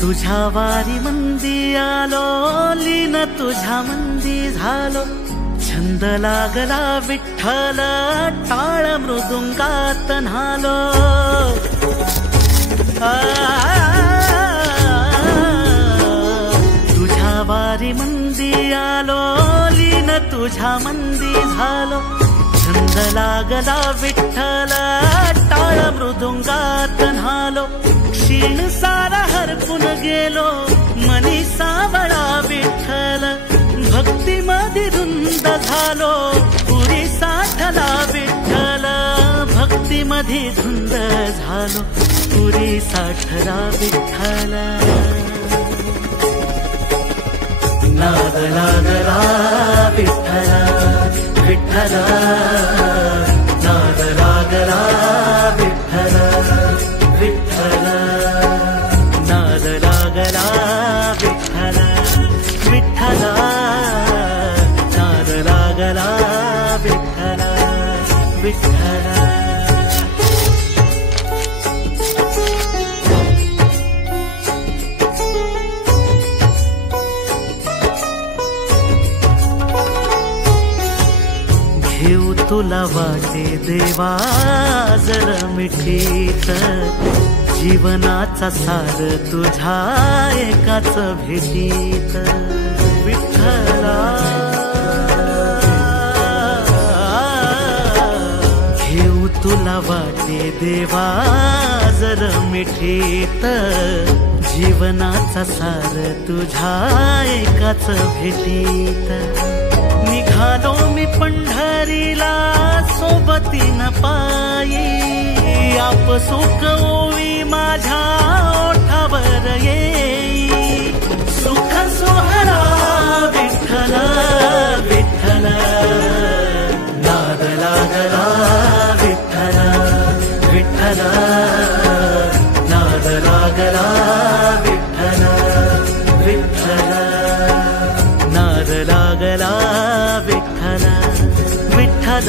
तुझ्या वारी मंदी आलो, लीन तुझ्या मंदी झालो, छंद लागला विठ्ठल, टाळ मृदुंगात न्हालो। तुझ्या वारी मंदी आलो, लीन तुझ्या मंदी झालो, छंद लागला विठ्ठल, टाळ मृदुंगात न्हालो। क्षीण सारा हरपून गेलो, मनी सावळा विठ्ठल, भक्ती मध्ये धुंद झालो, पुरी साठला विठ्ठल, भक्ती मध्ये धुंद झालो, पुरी साठला विठ्ठल। नाद लागला विठ्ठल विठ्ठल, नाद लागला विठ्ठल विठ्ठल, नाद लागला विठ्ठल विठ्ठल, नाद लागला विठ्ठल विठ्ठल। घेऊ तुला वाटे देवा जर मिठीत, जीवनाचा सार तुझ्या एकाच भेटीत। विठ्ठला घेऊ तुला वाटे देवा जर मिठीत, जीवनाचा सार तुझ्या एकाच भेटीत। निघालो मी पंढरीला सोबतीन पायी, आप सुख ओवी माझ्या ओठावर येई। सुख सोहळा विठ्ठल विठ्ठल, नाद लागला विठ्ठल विठ्ठल, नाद लागला विठ्ठल विठ्ठल, नाद लागला विठ्ठल विठ्ठल।